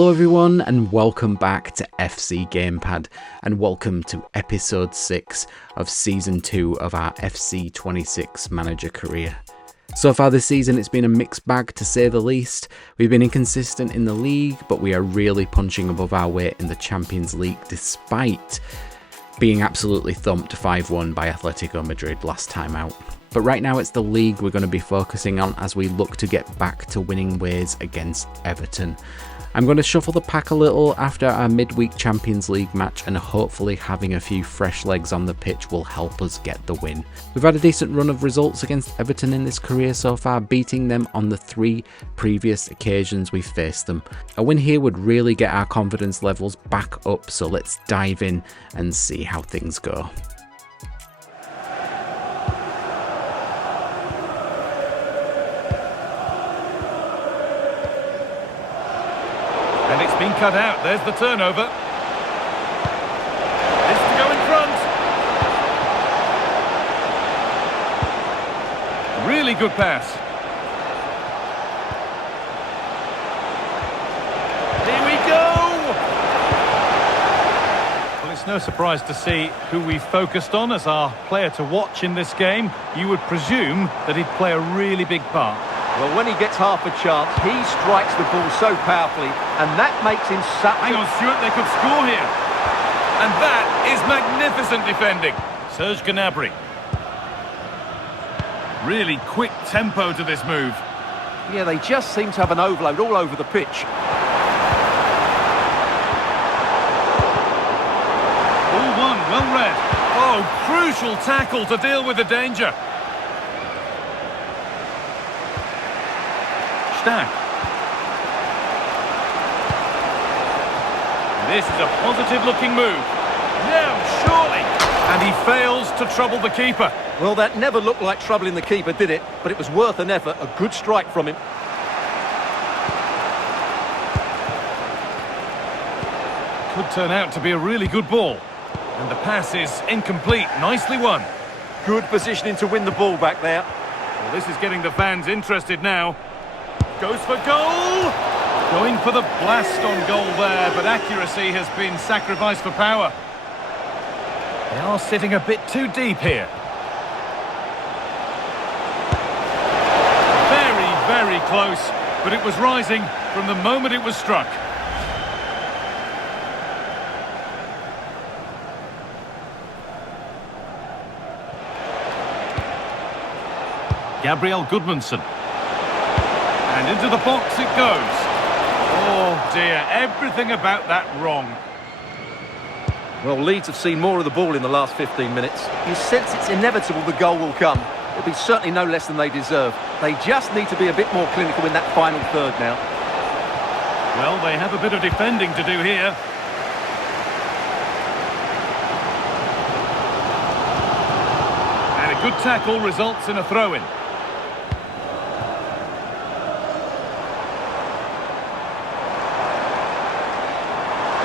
Hello everyone and welcome back to FC Gamepad and welcome to episode 6 of season 2 of our FC 26 manager career. So far this season it's been a mixed bag to say the least. We've been inconsistent in the league, but we are really punching above our weight in the Champions League despite being absolutely thumped 5-1 by Atletico Madrid last time out. But right now it's the league we're going to be focusing on as we look to get back to winning ways against Everton. I'm going to shuffle the pack a little after our midweek Champions League match, and hopefully having a few fresh legs on the pitch will help us get the win. We've had a decent run of results against Everton in this career so far, beating them on the 3 previous occasions we've faced them. A win here would really get our confidence levels back up, so let's dive in and see how things go. And it's been cut out. There's the turnover. It's to go in front. Really good pass. Here we go! Well, it's no surprise to see who we focused on as our player to watch in this game. You would presume that he'd play a really big part. Well, when he gets half a chance, he strikes the ball so powerfully, and that makes him such... Hang on, Stuart, they could score here. And that is magnificent defending. Serge Gnabry. Really quick tempo to this move. Yeah, they just seem to have an overload all over the pitch. All one, well read. Oh, crucial tackle to deal with the danger. Stade. This is a positive-looking move. Now, surely! And he fails to trouble the keeper. Well, that never looked like troubling the keeper, did it? But it was worth an effort. A good strike from him. Could turn out to be a really good ball. And the pass is incomplete. Nicely won. Good positioning to win the ball back there. Well, this is getting the fans interested now. Goes for goal! Going for the blast on goal there, but accuracy has been sacrificed for power. They are sitting a bit too deep here. Very, very close, but it was rising from the moment it was struck. Gabriel Goodmanson. And into the box it goes. Oh dear, everything about that wrong. Well, Leeds have seen more of the ball in the last 15 minutes. You sense it's inevitable the goal will come. It'll be certainly no less than they deserve. They just need to be a bit more clinical in that final third now. Well, they have a bit of defending to do here. And a good tackle results in a throw-in.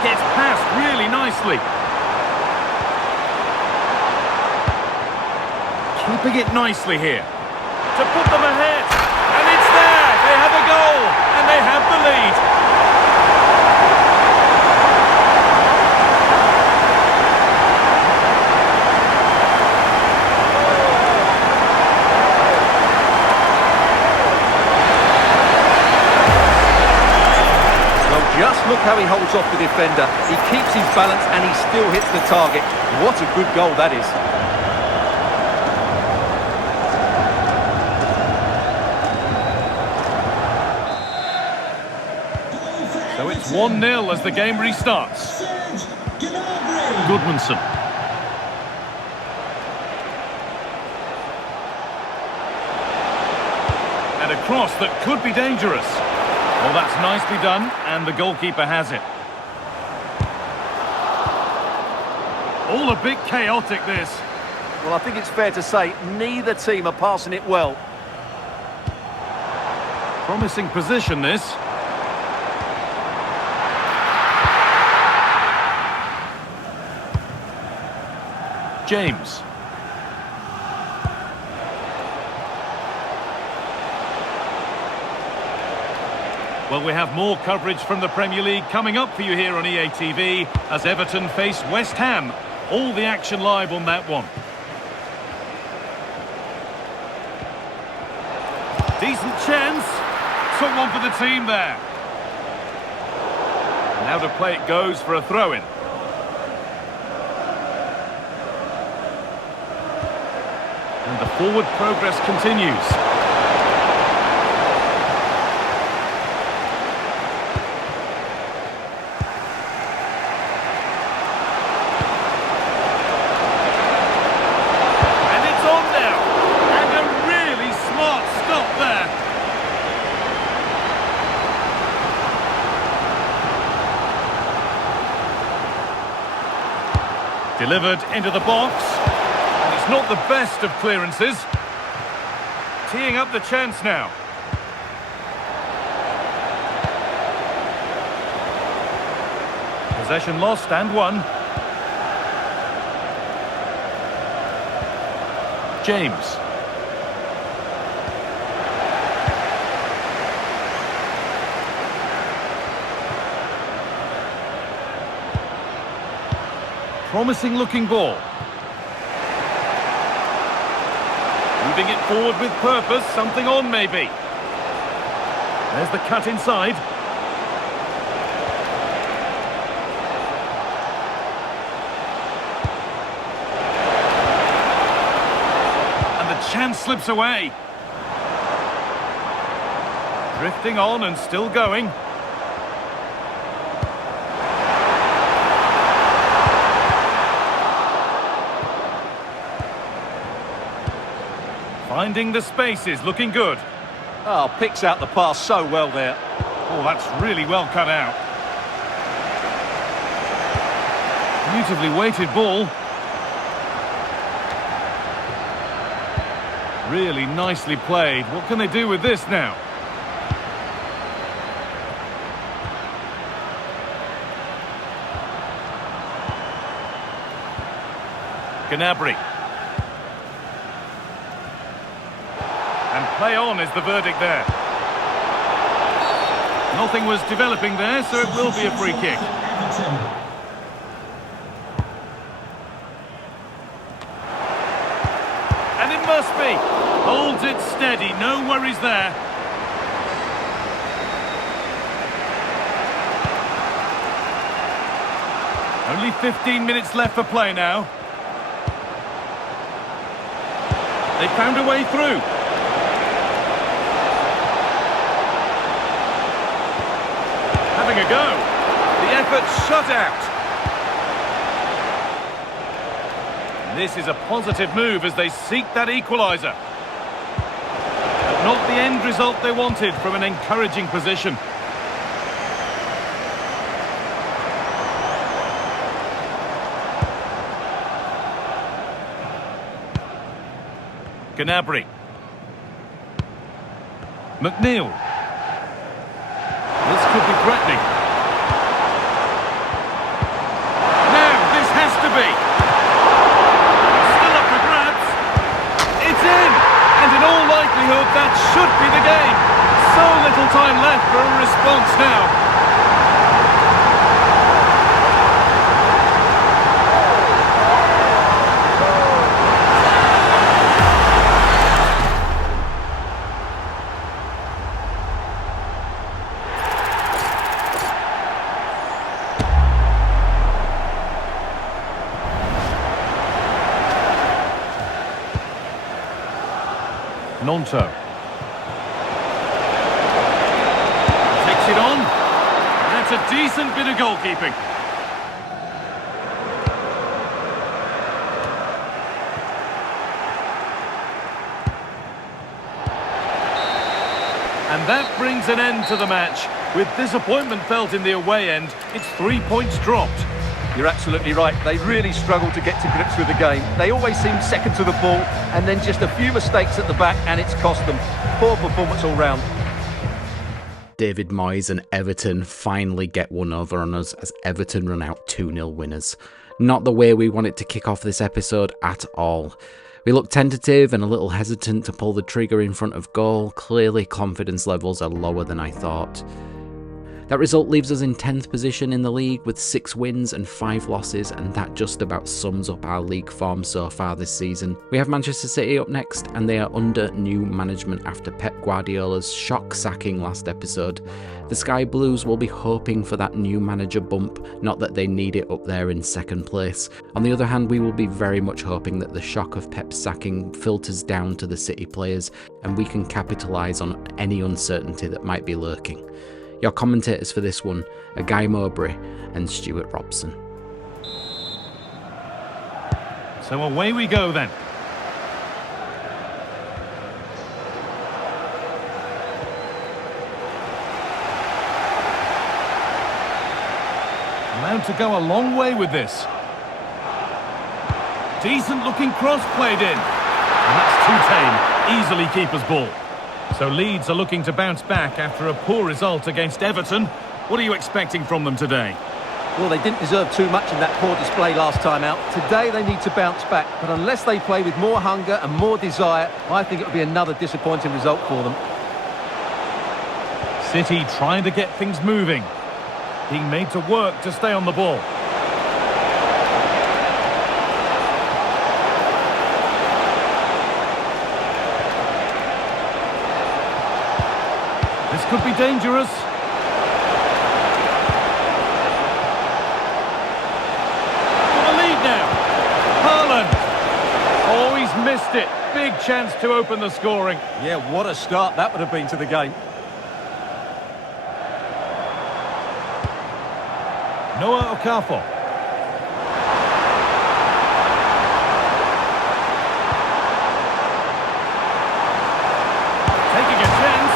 Gets passed really nicely. Keeping it nicely here. To put them ahead. And it's there. They have a goal. And they have the lead. Just look how he holds off the defender. He keeps his balance and he still hits the target. What a good goal that is. So it's 1-0 as the game restarts. Goodmanson. And a cross that could be dangerous. Well, that's nicely done, and the goalkeeper has it. All a bit chaotic, this. Well, I think it's fair to say neither team are passing it well. Promising position, this. James. Well, we have more coverage from the Premier League coming up for you here on EA TV as Everton face West Ham. All the action live on that one. Decent chance. Took one for the team there. And now to play it goes for a throw-in. And the forward progress continues. Delivered into the box, and it's not the best of clearances. Teeing up the chance now. Possession lost and won. James. Promising looking ball. Moving it forward with purpose, something on maybe. There's the cut inside. And the chance slips away. Drifting on and still going. Finding the spaces, looking good. Oh, picks out the pass so well there. Oh, that's really well cut out. Beautifully weighted ball. Really nicely played. What can they do with this now? Gnabry. And play on is the verdict there. Nothing was developing there, so it will be a free kick. And it must be. Holds it steady, no worries there. Only 15 minutes left for play now. They found a way through. Having a go. The effort shut out. This is a positive move as they seek that equaliser. But not the end result they wanted from an encouraging position. Gnabry. McNeil. This could be threatening. Now, this has to be. Still up for grabs. It's in! And in all likelihood, that should be the game. So little time left for a response now. Nonto. Takes it on. That's a decent bit of goalkeeping. And that brings an end to the match. With disappointment felt in the away end, it's 3 points dropped. You're absolutely right. They really struggle to get to grips with the game. They always seem second to the ball, and then just a few mistakes at the back, and it's cost them. Poor performance all round. David Moyes and Everton finally get one over on us as Everton run out 2-0 winners. Not the way we wanted to kick off this episode at all. We look tentative and a little hesitant to pull the trigger in front of goal. Clearly confidence levels are lower than I thought. That result leaves us in 10th position in the league with 6 wins and 5 losses, and that just about sums up our league form so far this season. We have Manchester City up next, and they are under new management after Pep Guardiola's shock sacking last episode. The Sky Blues will be hoping for that new manager bump, not that they need it up there in second place. On the other hand, we will be very much hoping that the shock of Pep's sacking filters down to the City players, and we can capitalise on any uncertainty that might be lurking. Your commentators for this one are Guy Mowbray and Stuart Robson. So away we go then. Allowed to go a long way with this. Decent looking cross played in. And that's too tame. Easily keeper's ball. So Leeds are looking to bounce back after a poor result against Everton. What are you expecting from them today? Well, they didn't deserve too much in that poor display last time out. Today they need to bounce back, but unless they play with more hunger and more desire, I think it will be another disappointing result for them. City trying to get things moving. Being made to work to stay on the ball. This could be dangerous. Got a lead now. Haaland. Oh, he's missed it. Big chance to open the scoring. Yeah, what a start that would have been to the game. Noah Okafor. Taking a chance.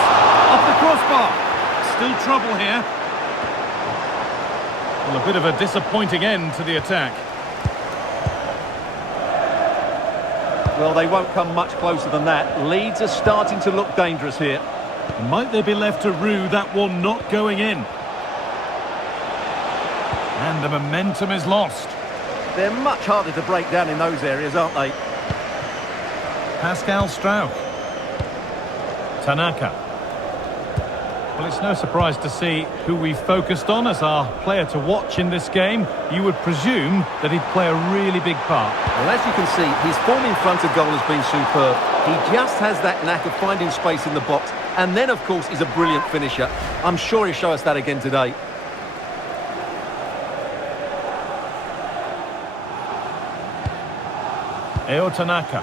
Off the crossbar. Still trouble here. Well, a bit of a disappointing end to the attack. Well, they won't come much closer than that. Leeds are starting to look dangerous here. Might they be left to rue that one not going in? And the momentum is lost. They're much harder to break down in those areas, aren't they? Pascal Strauch. Tanaka. Well, it's no surprise to see who we focused on as our player to watch in this game. You would presume that he'd play a really big part. Well, as you can see, his form in front of goal has been superb. He just has that knack of finding space in the box. And then, of course, he's a brilliant finisher. I'm sure he'll show us that again today. Tanaka.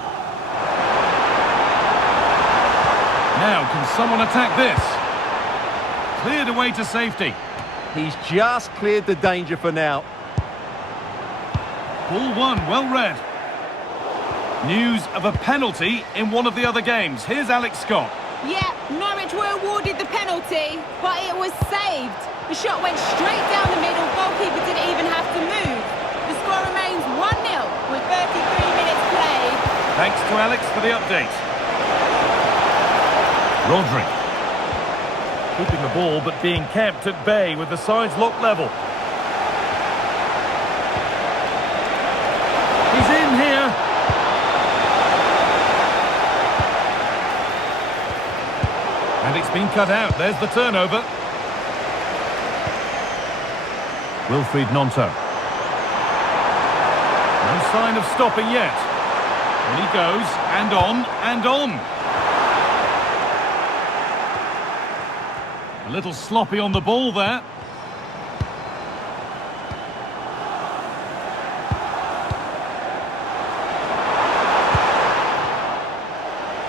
Now, can someone attack this? Cleared away to safety. He's just cleared the danger for now. Ball one, well read. News of a penalty in one of the other games. Here's Alex Scott. Yeah, Norwich were awarded the penalty, but it was saved. The shot went straight down the middle, goalkeeper didn't even have to move. The score remains 1-0 with 33 minutes played. Thanks to Alex for the update. Rodri. Keeping the ball but being kept at bay with the sides locked level. He's in here. And it's been cut out. There's the turnover. Wilfried Gnonto. No sign of stopping yet. And he goes, and on, and on. A little sloppy on the ball there.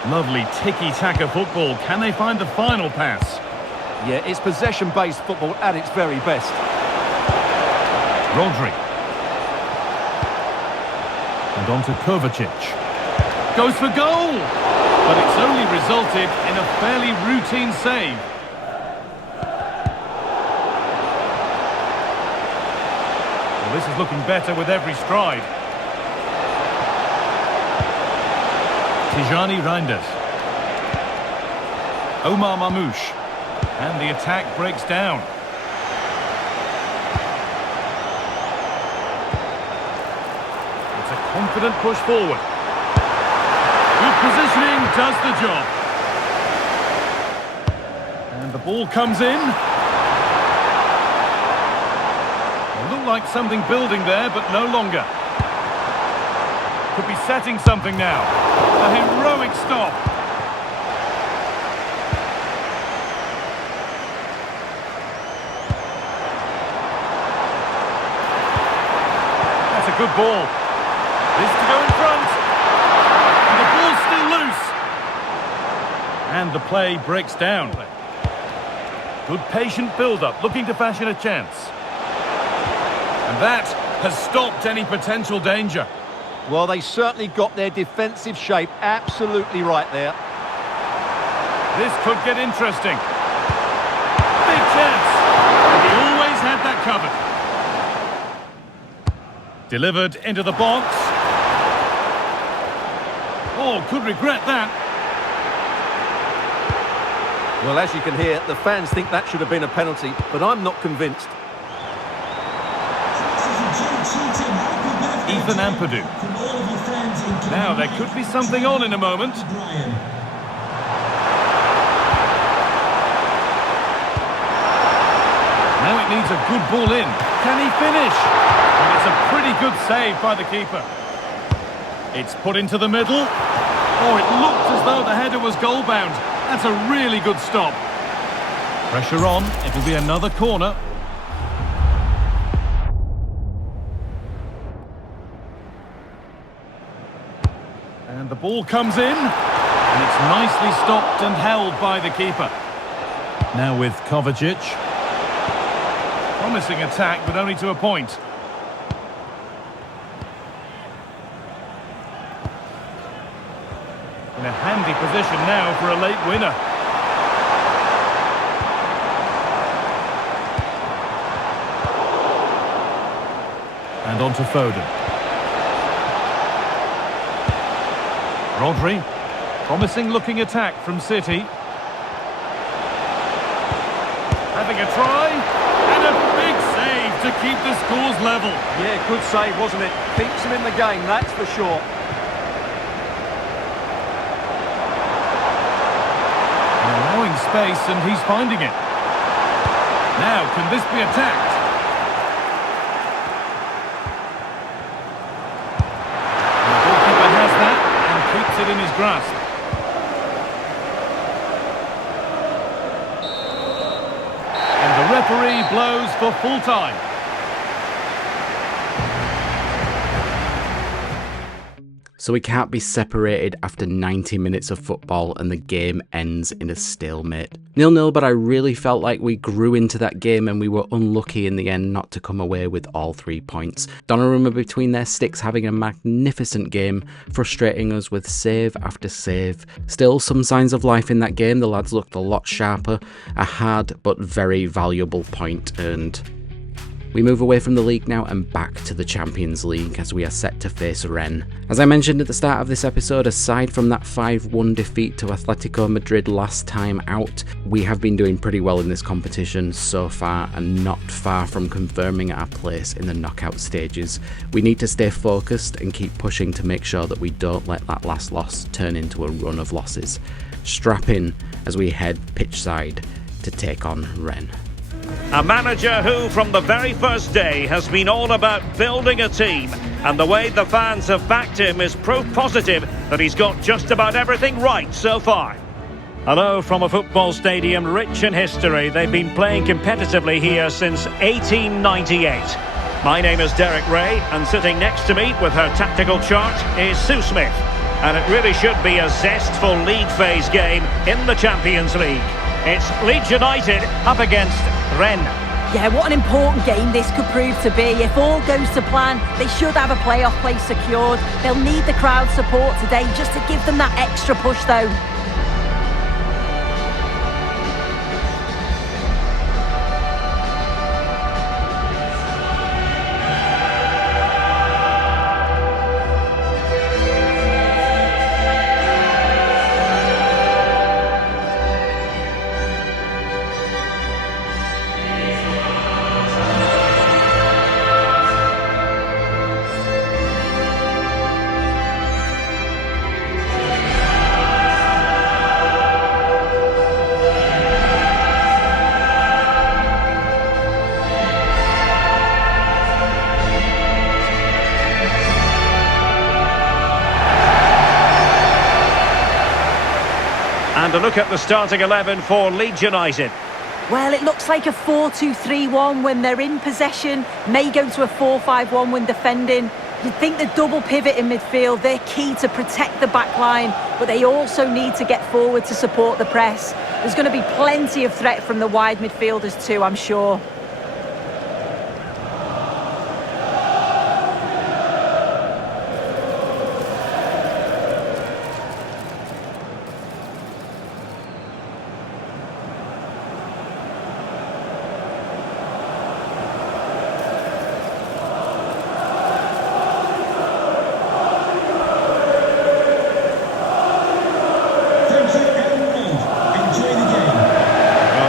Lovely tiki-taka football. Can they find the final pass? Yeah, it's possession-based football at its very best. Rodri. And on to Kovacic. Goes for goal! But it's only resulted in a fairly routine save. Well, this is looking better with every stride. Tijani Reinders. Omar Mamouche. And the attack breaks down. It's a confident push forward. Good positioning does the job. And the ball comes in. like something building there, but no longer. Could be setting something now. A heroic stop. That's a good ball. This to go in front. And the ball's still loose. And the play breaks down. Good patient build-up, looking to fashion a chance. And that has stopped any potential danger. Well, they certainly got their defensive shape absolutely right there. This could get interesting. Big chance. And he always had that covered. Delivered into the box. Oh, could regret that. Well, as you can hear, the fans think that should have been a penalty, but I'm not convinced. Ethan Ampadu. Now, there could be something on in a moment. Now it needs a good ball in. Can he finish? And it's a pretty good save by the keeper. It's put into the middle. Oh, it looked as though the header was goal-bound. That's a really good stop. Pressure on. It'll be another corner. And the ball comes in. And it's nicely stopped and held by the keeper. Now with Kovacic. Promising attack, but only to a point. In a handy position now for a late winner. And on to Foden. Rodri. Promising looking attack from City. Having a try. And a big save to keep the scores level. Yeah, good save, wasn't it? Keeps them in the game, that's for sure. Allowing space, and he's finding it. Now, can this be attacked? And the goalkeeper has that and keeps it in his grasp. And the referee blows for full time. So we can't be separated after 90 minutes of football and the game ends in a stalemate. 0-0, but I really felt like we grew into that game and we were unlucky in the end not to come away with all 3 points. Donnarumma between their sticks having a magnificent game, frustrating us with save after save. Still some signs of life in that game, the lads looked a lot sharper, a hard but very valuable point earned. We move away from the league now and back to the Champions League as we are set to face Rennes. As I mentioned at the start of this episode, aside from that 5-1 defeat to Atletico Madrid last time out, we have been doing pretty well in this competition so far and not far from confirming our place in the knockout stages. We need to stay focused and keep pushing to make sure that we don't let that last loss turn into a run of losses. Strap in as we head pitchside to take on Rennes. A manager who, from the very first day, has been all about building a team, and the way the fans have backed him is proof positive that he's got just about everything right so far. Hello from a football stadium rich in history. They've been playing competitively here since 1898. My name is Derek Ray, and sitting next to me with her tactical chart is Sue Smith. And it really should be a zestful league phase game in the Champions League. It's Leeds United up against Rennes. Yeah, what an important game this could prove to be. If all goes to plan, they should have a playoff place secured. They'll need the crowd support today just to give them that extra push though. And a look at the starting 11 for Leeds United. Well, it looks like a 4-2-3-1 when they're in possession, may go to a 4-5-1 when defending. You'd think the double pivot in midfield, they're key to protect the back line, but they also need to get forward to support the press. There's going to be plenty of threat from the wide midfielders too, I'm sure.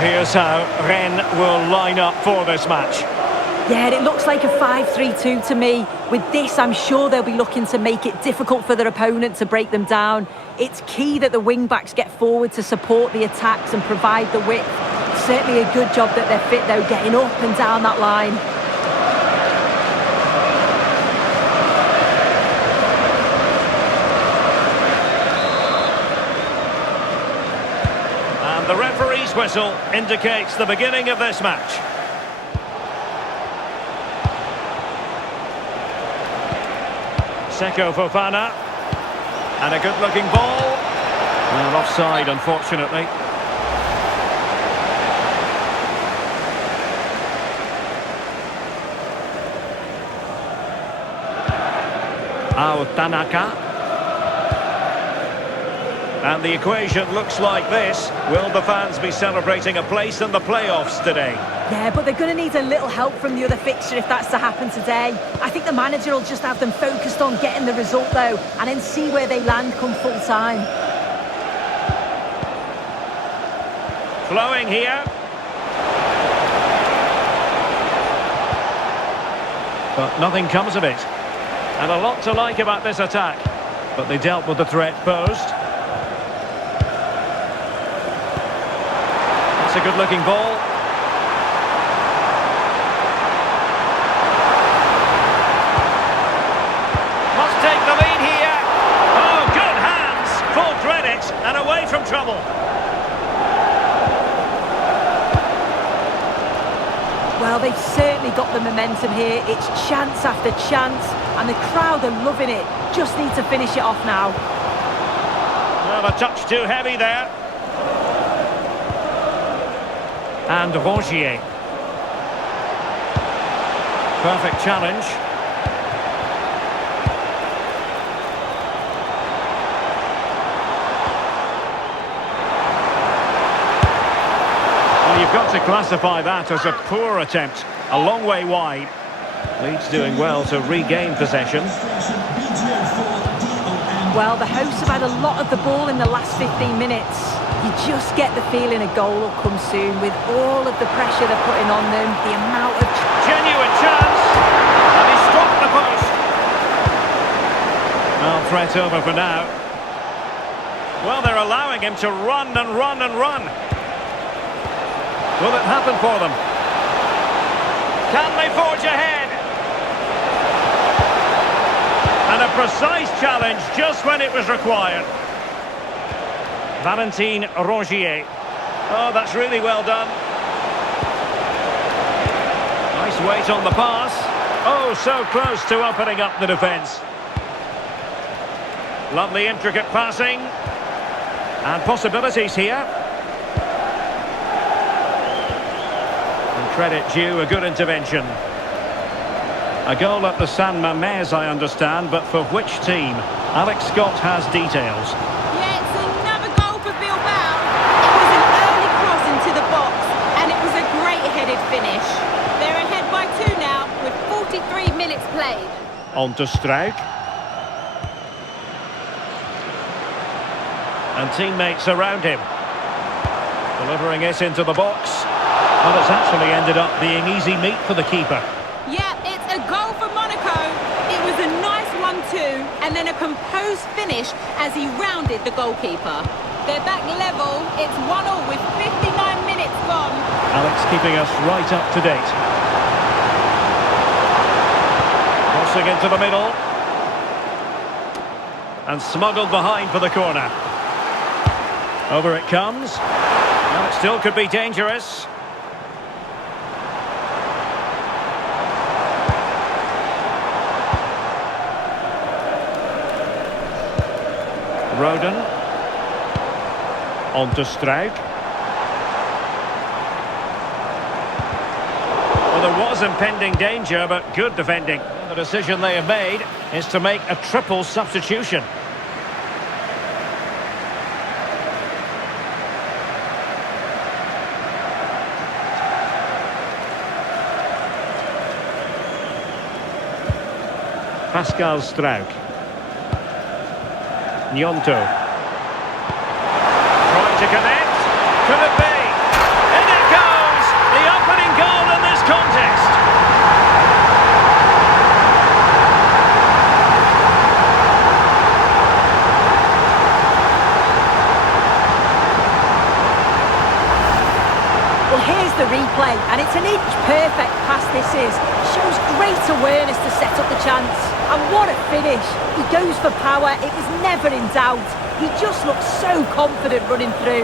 Here's how Rennes will line up for this match. Yeah, it looks like a 5-3-2 to me. With this, I'm sure they'll be looking to make it difficult for their opponent to break them down. It's key that the wing-backs get forward to support the attacks and provide the width. Certainly a good job that they're fit, though, getting up and down that line. The referee's whistle indicates the beginning of this match. Seko Fofana. And a good-looking ball. Well, offside, unfortunately. Tanaka. And the equation looks like this. Will the fans be celebrating a place in the playoffs today? Yeah, but they're going to need a little help from the other fixture if that's to happen today. I think the manager will just have them focused on getting the result, though, and then see where they land come full time. Flowing here. But nothing comes of it. And a lot to like about this attack. But they dealt with the threat posed. It's a good-looking ball. Must take the lead here. Oh, good hands. Full credit and away from trouble. Well, they've certainly got the momentum here. It's chance after chance, and the crowd are loving it. Just need to finish it off now. Well, a touch too heavy there. And Rongier. Perfect challenge. Well, you've got to classify that as a poor attempt. A long way wide. Leeds doing well to regain possession. Well, the hosts have had a lot of the ball in the last 15 minutes. You just get the feeling a goal will come soon with all of the pressure they're putting on them, the amount of... Genuine chance! And he struck the post! Well, threat over for now. Well, they're allowing him to run and run and run. Will it happen for them? Can they forge ahead? And a precise challenge just when it was required. Valentin Rongier. Oh, that's really well done. Nice weight on the pass. Oh, so close to opening up the defence. Lovely intricate passing. And possibilities here. And credit due, a good intervention. A goal at the San Mamés, I understand, but for which team? Alex Scott has details. Finish. They're ahead by 2 now with 43 minutes played. On to Stade. And teammates around him. Delivering it into the box. Well, it's actually ended up being easy meat for the keeper. Yeah, it's a goal for Monaco. It was a nice 1-2 and then a composed finish as he rounded the goalkeeper. They're back level. It's 1-1 with 59 minutes gone. Alex keeping us right up to date. Crossing into the middle. And smuggled behind for the corner. Over it comes. And it still could be dangerous. Roden. On to Stade. Well, there was impending danger, but good defending. The decision they have made is to make a triple substitution. Pascal Struijk. Gnonto. Trying to connect. Could it be? In it goes! The opening goal in this contest. Well, here's the replay, and it's an inch-perfect pass this is. Shows great awareness to set up the chance. And what a finish. He goes for power, it was never in doubt. He just looks so confident running through.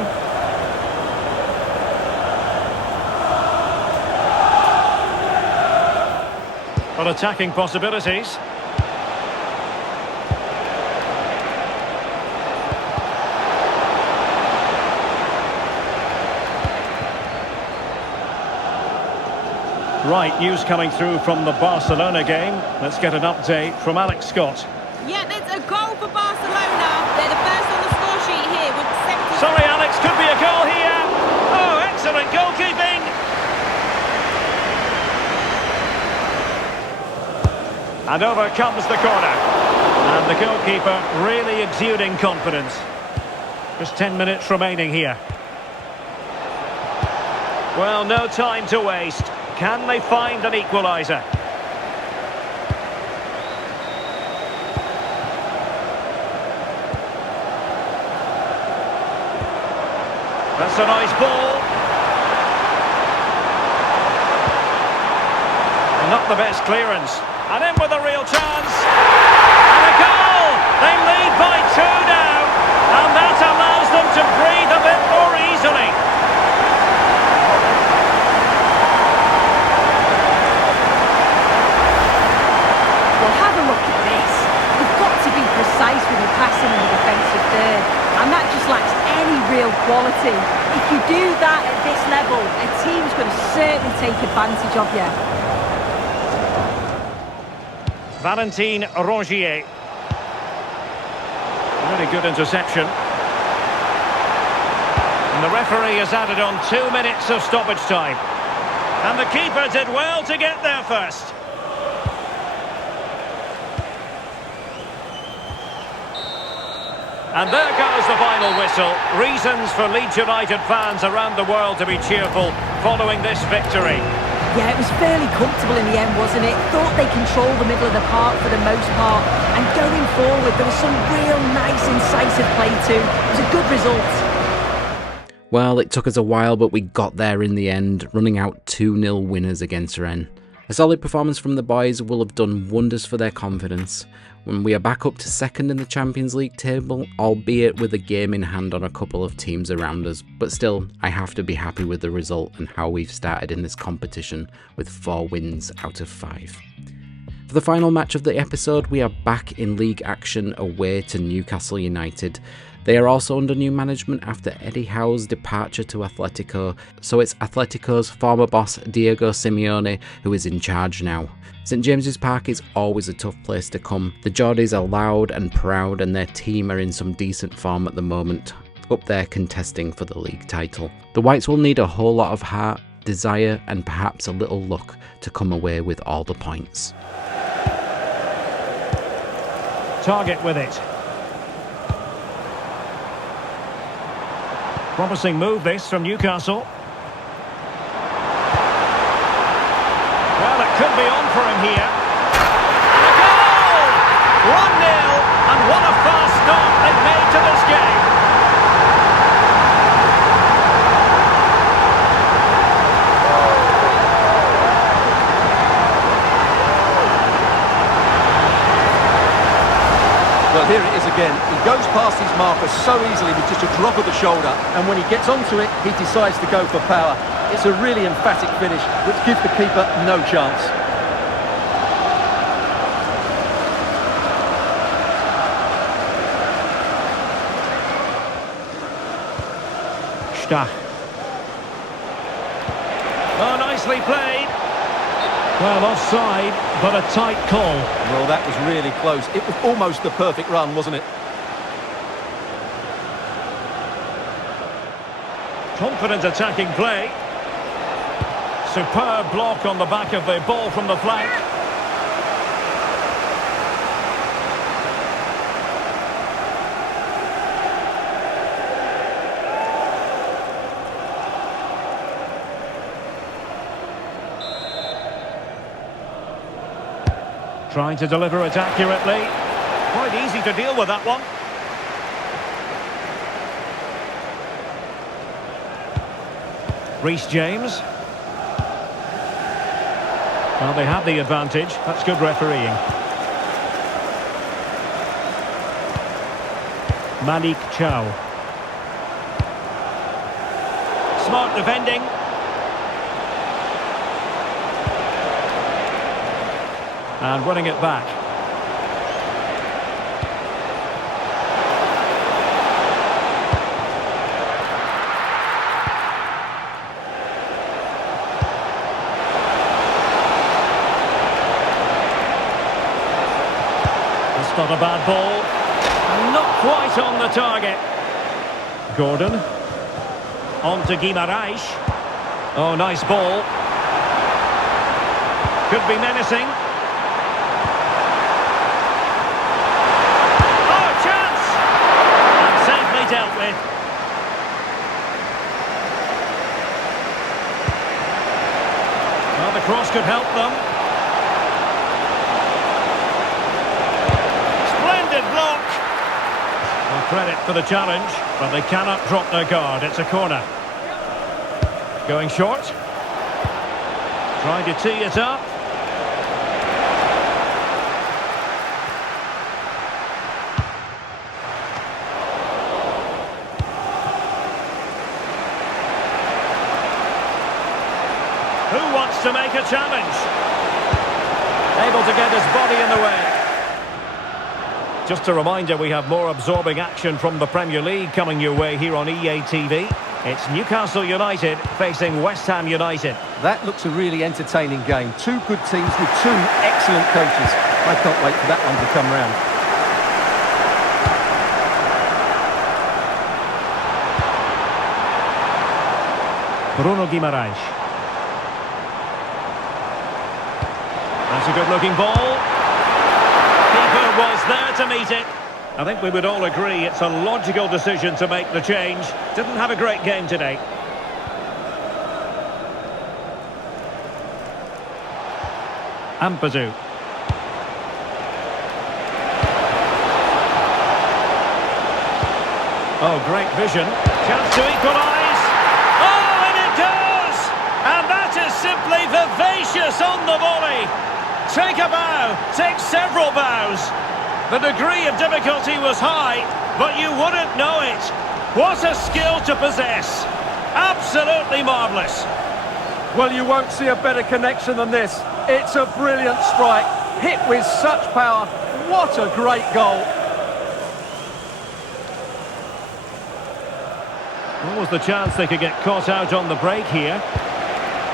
Well, attacking possibilities. Right, news coming through from the Barcelona game. Let's get an update from Alex Scott. Yeah, there's a goal for Barcelona. They're the first on the score sheet here with 70. Sorry, Alex, could be a goal here. Oh, excellent goalkeeping. And over comes the corner. And the goalkeeper really exuding confidence. Just 10 minutes remaining here. Well, no time to waste. Can they find an equaliser? That's a nice ball. Not the best clearance. And in with a real chance. And a goal! They lead by 2 now. And that allows them to breathe a bit more easily. Precise with the passing and the defensive third, and that just lacks any real quality. If you do that at this level, a team's going to certainly take advantage of you. Valentin Rongier. Really good interception. And the referee has added on 2 minutes of stoppage time. And the keeper did well to get there first. And there goes the final whistle. Reasons for Leeds United fans around the world to be cheerful following this victory. Yeah, it was fairly comfortable in the end, wasn't it? Thought they controlled the middle of the park for the most part. And going forward, there was some real nice, incisive play too. It was a good result. Well, it took us a while, but we got there in the end, running out 2-0 winners against Rennes. A solid performance from the boys will have done wonders for their confidence when we are back up to second in the Champions League table, albeit with a game in hand on a couple of teams around us. But still, I have to be happy with the result and how we've started in this competition with 4 wins out of 5. For the final match of the episode, we are back in league action away to Newcastle United. They are also under new management after Eddie Howe's departure to Atletico, so it's Atletico's former boss Diego Simeone who is in charge now. St James's Park is always a tough place to come. The Geordies are loud and proud and their team are in some decent form at the moment, up there contesting for the league title. The Whites will need a whole lot of heart, desire and perhaps a little luck to come away with all the points. Target with it. Promising move this from Newcastle. Well, it could be on for him here. And a goal! 1-0, and what a fast start they've made to this game. Well, here it is again. He goes past his marker so easily with just a drop of the shoulder, and when he gets onto it, he decides to go for power. It's a really emphatic finish, which gives the keeper no chance. Stade. Oh, nicely played. Well, offside, but a tight call. Well, that was really close. It was almost the perfect run, wasn't it? Confident attacking play. Superb block on the back of the ball from the flank. Trying to deliver it accurately. Quite easy to deal with that one. Reece James. Well, they have the advantage. That's good refereeing. Malik Chow. Smart defending. And running it back. That's not a bad ball. Not quite on the target. Gordon. On to Guimaraes. Oh, nice ball. Could be menacing. Dealt with. Well, the cross could help them. Splendid block. Well, credit for the challenge, but they cannot drop their guard. It's a corner. Going short. Trying to tee it up. Who wants to make a challenge? Able to get his body in the way. Just a reminder, we have more absorbing action from the Premier League coming your way here on EA TV. It's Newcastle United facing West Ham United. That looks a really entertaining game. Two good teams with two excellent coaches. I can't wait for that one to come round. Bruno Guimaraes. That's a good-looking ball. Keeper was there to meet it. I think we would all agree it's a logical decision to make the change. Didn't have a great game today. Ampadu. Oh, great vision. Chance to equalise. Oh, and it does! And that is simply vivacious on the volley. Take a bow, take several bows. The degree of difficulty was high, but you wouldn't know it. What a skill to possess. Absolutely marvellous. Well, you won't see a better connection than this. It's a brilliant strike, hit with such power. What a great goal. What was the chance they could get caught out on the break here?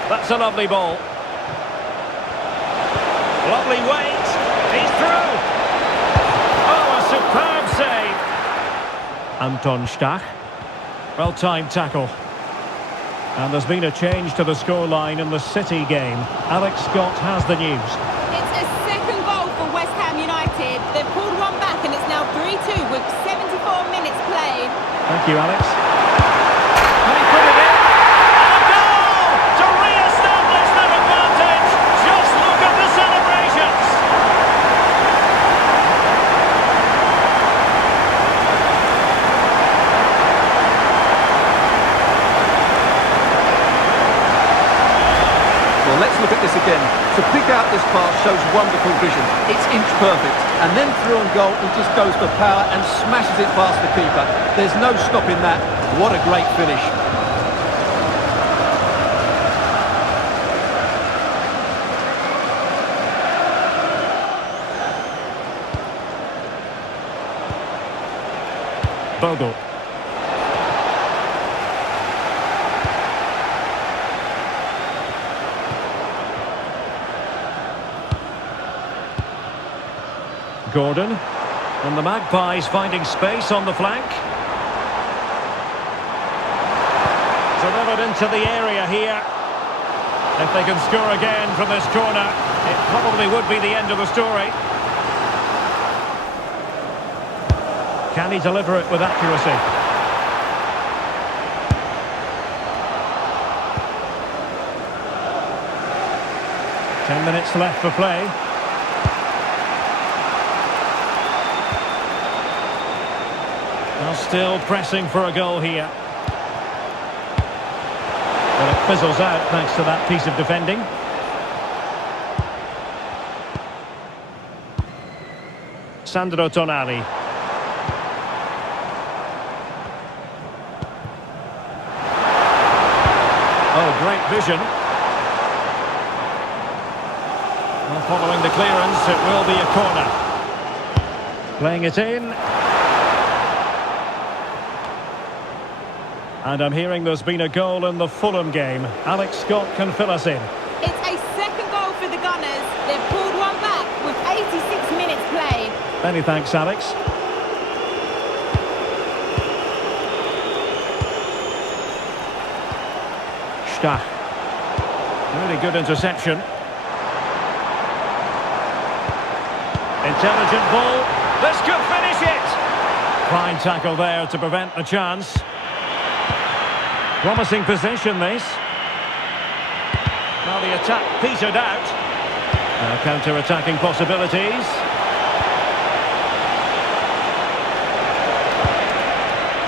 That's a lovely ball. Lovely weight. He's through. Oh, a superb save. Anton Stade. Well-timed tackle. And there's been a change to the scoreline in the City game. Alex Scott has the news. It's a second goal for West Ham United. They've pulled one back and it's now 3-2 with 74 minutes played. Thank you, Alex. And he put it in. And a goal to re-establish that advantage. Just look at the celebrations. Well, let's look at this again. To pick out this pass shows wonderful vision. It's inch perfect. And then through on goal, he just goes for power and smashes it past the keeper. There's no stopping that. What a great finish. Bogle. Gordon. And the Magpies finding space on the flank. Delivered into the area here. If they can score again from this corner, it probably would be the end of the story. Can he deliver it with accuracy? Ten minutes left for play. Well, still pressing for a goal here. But it fizzles out thanks to that piece of defending. Sandro Tonali. Oh, great vision. Well, following the clearance, it will be a corner. Playing it in. And I'm hearing there's been a goal in the Fulham game. Alex Scott can fill us in. It's a second goal for the Gunners. They've pulled one back with 86 minutes played. Many thanks, Alex. Stade. Really good interception. Intelligent ball. This could finish it. Fine tackle there to prevent the chance. Promising possession, this. Now the attack petered out. Now counter-attacking possibilities.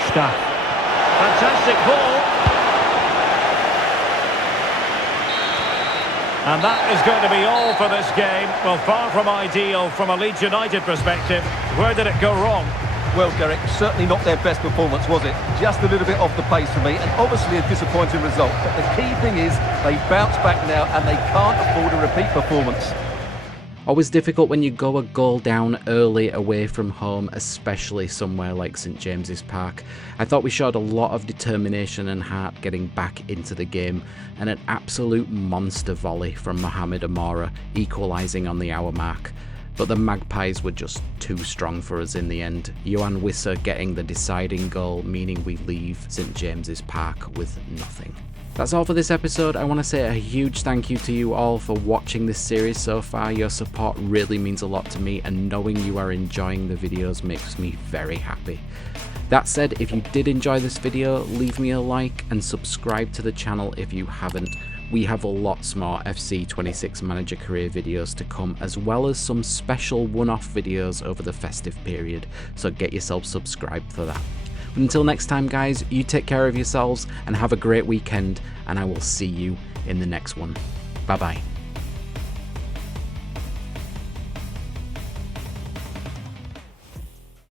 Stade. Fantastic ball. And that is going to be all for this game. Well, far from ideal from a Leeds United perspective. Where did it go wrong? Well, Derek, certainly not their best performance, was it? Just a little bit off the pace for me, and obviously a disappointing result. But the key thing is they bounce back now, and they can't afford a repeat performance. Always difficult when you go a goal down early away from home, especially somewhere like St James's Park. I thought we showed a lot of determination and heart getting back into the game, and an absolute monster volley from Mohamed Amora, equalising on the hour mark. But the Magpies were just too strong for us in the end. Yohan Wissa getting the deciding goal, meaning we leave St James's Park with nothing. That's all for this episode. I want to say a huge thank you to you all for watching this series so far. Your support really means a lot to me, and knowing you are enjoying the videos makes me very happy. That said, if you did enjoy this video, leave me a like and subscribe to the channel if you haven't. We have lots more FC 26 Manager Career videos to come, as well as some special one-off videos over the festive period, so get yourself subscribed for that. But until next time guys, you take care of yourselves and have a great weekend, and I will see you in the next one. Bye bye.